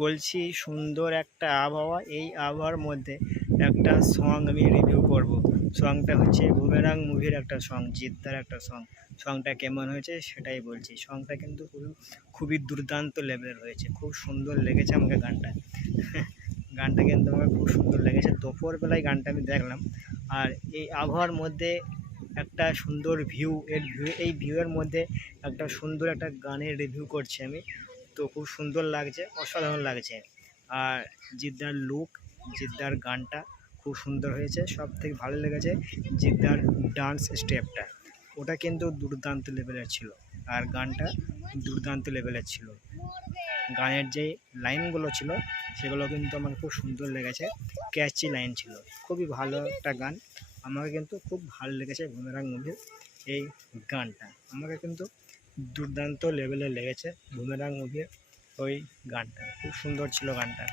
বলছি সুন্দর একটা আবহাওয়া, এই আবহাওয়ার মধ্যে একটা সং আমি রিভিউ করব। সংটা হচ্ছে বুমেরাং মুভির একটা সং, জিদ্দার একটা সং। সংটা কেমন হয়েছে সেটাই বলছি। সংটা কিন্তু খুবই দুর্দান্ত লেভেলের হয়েছে, খুব সুন্দর লেগেছে আমাকে গানটা। গানটা কিন্তু আমাকে খুব সুন্দর লেগেছে। দুপুরবেলায় গানটা আমি দেখলাম, আর এই আবহাওয়ার মধ্যে একটা সুন্দর ভিউ, এই ভিউয়ের মধ্যে একটা সুন্দর একটা গানের রিভিউ করছি আমি। তো খুব সুন্দর লাগছে, অসাধারণ লাগছে। আর জিদ্দার লুক, জিদ্দার গানটা খুব সুন্দর হয়েছে। সব থেকে ভালো লেগেছে জিদ্দার ডান্স স্টেপটা, ওটা কিন্তু দুর্দান্ত লেভেলের ছিল। আর গানটা দুর্দান্ত লেভেলের ছিল। গানের যে লাইনগুলো ছিল সেগুলো কিন্তু আমার খুব সুন্দর লেগেছে, ক্যাচি লাইন ছিল। খুবই ভালো একটা গান, আমাকে কিন্তু খুব ভালো লেগেছে বুমেরাং মুভির এই গানটা। আমাকে কিন্তু দুর্দান্ত লেভেলের লেগেছে বুমেরাং মুভির ওই গানটা, খুব সুন্দর ছিল গানটা।